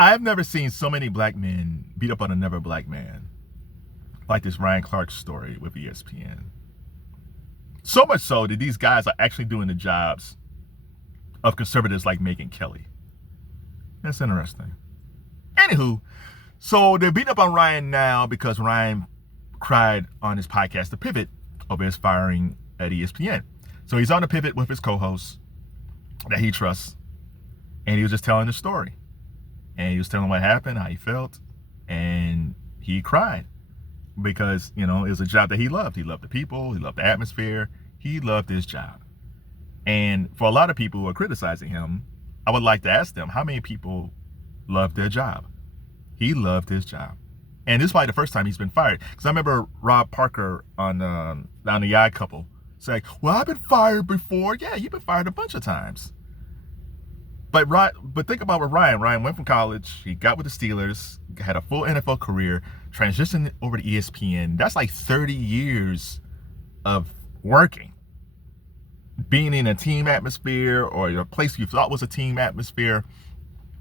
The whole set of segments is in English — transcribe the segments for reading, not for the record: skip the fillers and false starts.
I've never seen so many black men beat up on another black man like this Ryan Clark story with ESPN. So much so that these guys are actually doing the jobs of conservatives like Megyn Kelly. That's interesting. Anywho, so they're beating up on Ryan now because Ryan cried on his podcast, The Pivot, over his firing at ESPN. So he's on The Pivot with his co-host that he trusts, and he was just telling the story. And he was telling what happened, how he felt, and he cried because, you know, it was a job that he loved. He loved the people, he loved the atmosphere, he loved his job. And for a lot of people who are criticizing him, I would like to ask them, how many people love their job? He loved his job. And this is probably the first time he's been fired. Because I remember Rob Parker on the Odd Couple saying, well, I've been fired before. Yeah, you've been fired a bunch of times. But think about what Ryan. Ryan went from college. He got with the Steelers, had a full NFL career, transitioned over to ESPN. That's like 30 years of working, being in a team atmosphere or a place you thought was a team atmosphere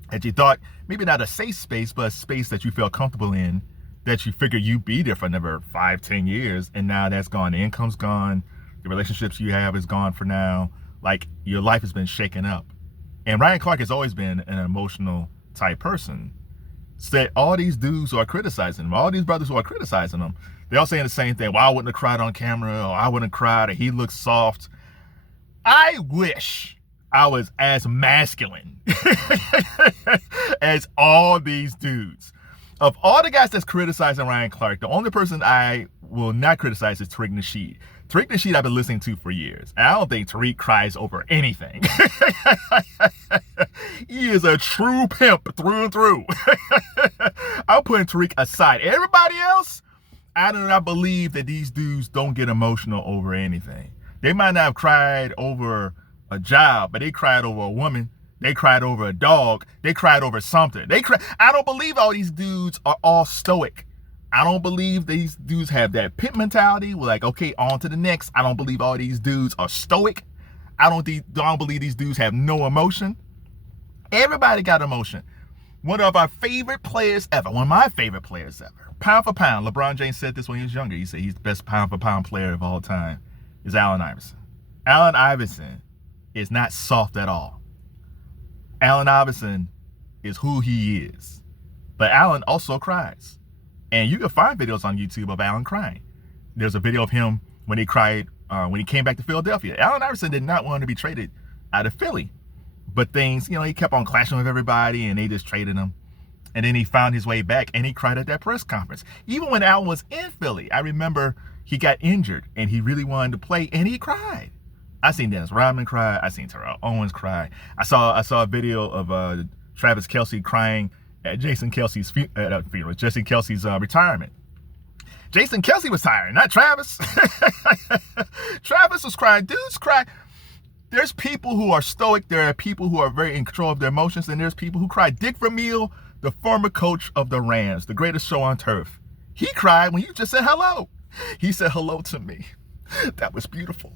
that you thought maybe not a safe space, but a space that you feel comfortable in, that you figure you'd be there for another 5-10 years. And now that's gone. The income's gone. The relationships you have is gone for now. Like, your life has been shaken up. And Ryan Clark has always been an emotional type person. Said all these dudes who are criticizing him, all these brothers who are criticizing him, they're all saying the same thing. Well, I wouldn't have cried on camera, or I wouldn't have cried, or he looks soft. I wish I was as masculine as all these dudes. Of all the guys that's criticizing Ryan Clark, the only person I will not criticize is Tariq Nasheed. Tariq Nasheed I've been listening to for years. And I don't think Tariq cries over anything. He is a true pimp through and through. I'm putting Tariq aside. Everybody else, I do not believe that these dudes don't get emotional over anything. They might not have cried over a job, but they cried over a woman. They cried over a dog. They cried over something. I don't believe all these dudes are all stoic. I don't believe these dudes have that pit mentality. We're like, okay, on to the next. I don't believe all these dudes are stoic. I don't believe these dudes have no emotion. Everybody got emotion. One of our favorite players ever, one of my favorite players ever, pound for pound. LeBron James said this when he was younger. He said he's the best pound for pound player of all time, is Allen Iverson. Allen Iverson is not soft at all. Allen Iverson is who he is. But Allen also cries. And you can find videos on YouTube of Allen crying. There's a video of him when he cried when he came back to Philadelphia. Allen Iverson did not want to be traded out of Philly. But things, he kept on clashing with everybody and they just traded him. And then he found his way back and he cried at that press conference. Even when Allen was in Philly, I remember he got injured and he really wanted to play and he cried. I seen Dennis Rodman cry. I seen Terrell Owens cry. I saw a video of Travis Kelce crying at Jason Kelce's funeral, Jason Kelce's retirement. Jason Kelce was tired, not Travis. Travis was crying. Dudes cry. There's people who are stoic. There are people who are very in control of their emotions, and there's people who cry. Dick Vermeil, the former coach of the Rams, the greatest show on turf, he cried when you just said hello. He said hello to me. That was beautiful.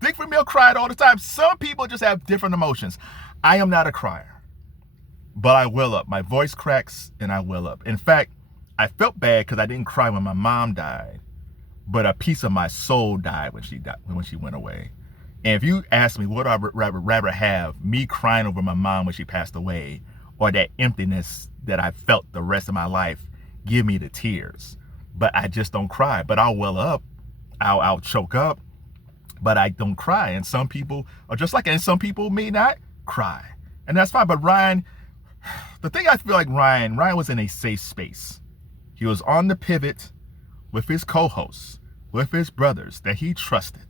Dick Vermeil cried all the time. Some people just have different emotions. I am not a crier, but I well up. My voice cracks and I well up. In fact, I felt bad because I didn't cry when my mom died, but a piece of my soul died when she went away. And if you ask me what I would rather have, me crying over my mom when she passed away, or that emptiness that I felt the rest of my life, give me the tears. But I just don't cry. But I'll well up. I'll choke up. But I don't cry. And some people are just like, and some people may not cry. And that's fine. But Ryan, the thing I feel like Ryan was in a safe space. He was on the pivot with his co-hosts, with his brothers that he trusted.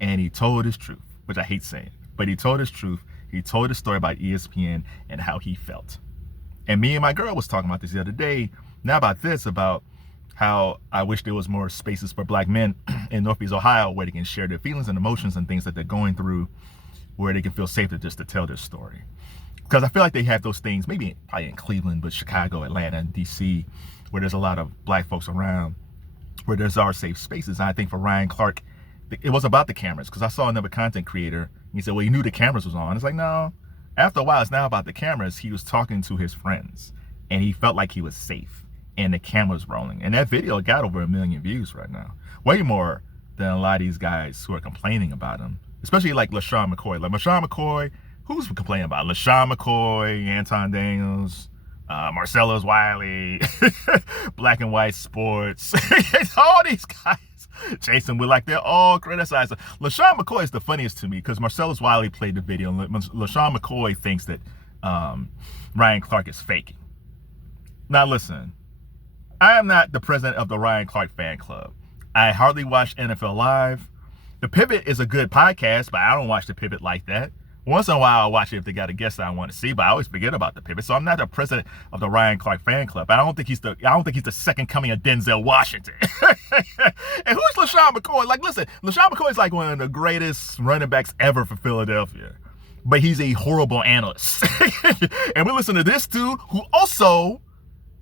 And he told his truth, which I hate saying. But he told his truth. He told his story about ESPN and how he felt. And me and my girl was talking about this the other day. Now about how I wish there was more spaces for black men in Northeast Ohio where they can share their feelings and emotions and things that they're going through, where they can feel safe just to tell their story. Because I feel like they have those things, probably in Cleveland, but Chicago, Atlanta, and DC, where there's a lot of black folks around, where there's our safe spaces. And I think for Ryan Clark, it was about the cameras, because I saw another content creator, and he said, well, he knew the cameras was on. It's like, no, After a while, it's now about the cameras. He was talking to his friends, and he felt like he was safe, and the camera's rolling. And that video got over 1 million views right now. Way more than a lot of these guys who are complaining about him, especially like LeSean McCoy. Like LeSean McCoy, who's complaining about LeSean McCoy, Anton Daniels, Marcellus, Wiley, Black and White Sports, all these guys, Jason Whitlock, they're all criticizing. LeSean McCoy is the funniest to me because Marcellus Wiley played the video, and LeSean McCoy thinks that Ryan Clark is faking. Now listen, I am not the president of the Ryan Clark fan club. I hardly watch NFL Live. The Pivot is a good podcast, but I don't watch The Pivot like that. Once in a while, I'll watch it if they got a guest that I want to see, but I always forget about The Pivot. So I'm not the president of the Ryan Clark fan club. I don't think he's the second coming of Denzel Washington. And who's LeSean McCoy? Like, listen, LeSean McCoy is like one of the greatest running backs ever for Philadelphia, but he's a horrible analyst. And we listen to this dude who also,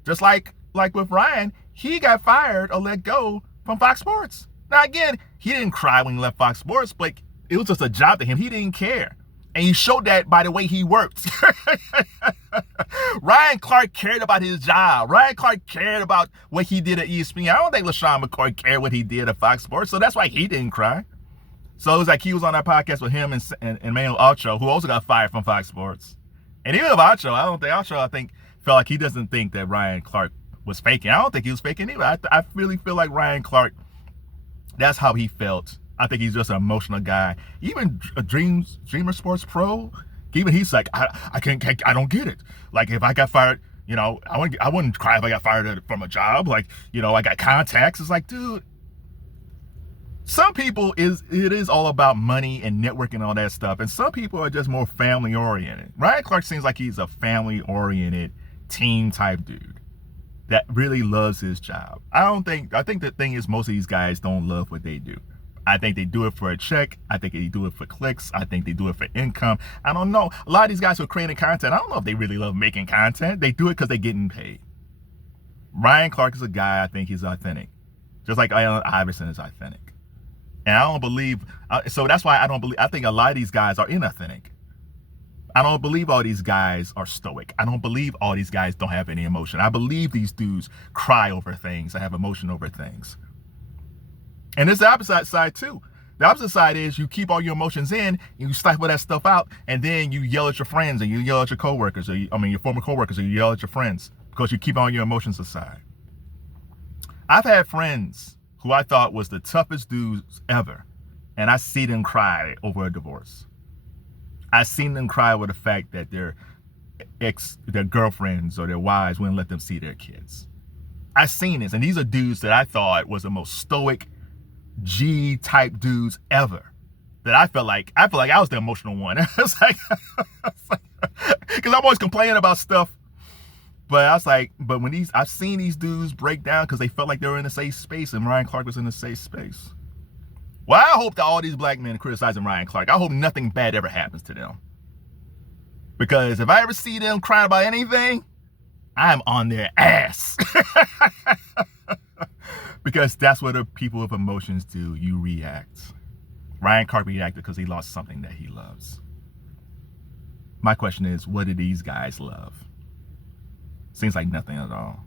just like with Ryan, he got fired or let go from Fox Sports. Now again, he didn't cry when he left Fox Sports, but it was just a job to him. He didn't care. And he showed that by the way he worked. Ryan Clark cared about his job. Ryan Clark cared about what he did at ESPN. I don't think LeSean McCoy cared what he did at Fox Sports, so that's why he didn't cry. So it was like he was on that podcast with him and Manuel Ocho, who also got fired from Fox Sports. And even with Ocho, I think felt like he doesn't think that Ryan Clark was faking. I don't think he was faking either. I really feel like Ryan Clark, that's how he felt. I think he's just an emotional guy. Even Dreamer Sports Pro, even he's like, I don't get it. Like if I got fired, I wouldn't cry if I got fired from a job. Like, I got contacts. It's like, dude, some people it is all about money and networking and all that stuff. And some people are just more family oriented. Ryan Clark seems like he's a family oriented team type dude that really loves his job. I think the thing is most of these guys don't love what they do. I think they do it for a check. I think they do it for clicks. I think they do it for income. I don't know. A lot of these guys who are creating content, I don't know if they really love making content. They do it because they're getting paid. Ryan Clark is a guy, I think he's authentic. Just like Iverson is authentic. And I don't believe, so that's why I think a lot of these guys are inauthentic. I don't believe all these guys are stoic. I don't believe all these guys don't have any emotion. I believe these dudes cry over things. I have emotion over things. And there's the opposite side too. The opposite side is you keep all your emotions in, you stifle that stuff out, and then you yell at your friends and you yell at your coworkers, your former coworkers, or you yell at your friends because you keep all your emotions aside. I've had friends who I thought was the toughest dudes ever, and I see them cry over a divorce. I seen them cry over the fact that their girlfriends or their wives wouldn't let them see their kids. I seen this, and these are dudes that I thought was the most stoic G type dudes ever. That I felt like I was the emotional one. It's like, because I'm always complaining about stuff, but I was like, but when I've seen these dudes break down because they felt like they were in a safe space, and Ryan Clark was in a safe space. Well, I hope that all these black men criticizing Ryan Clark, I hope nothing bad ever happens to them. Because if I ever see them crying about anything, I'm on their ass. Because that's what the people with emotions do. You react. Ryan Clark reacted because he lost something that he loves. My question is, what do these guys love? Seems like nothing at all.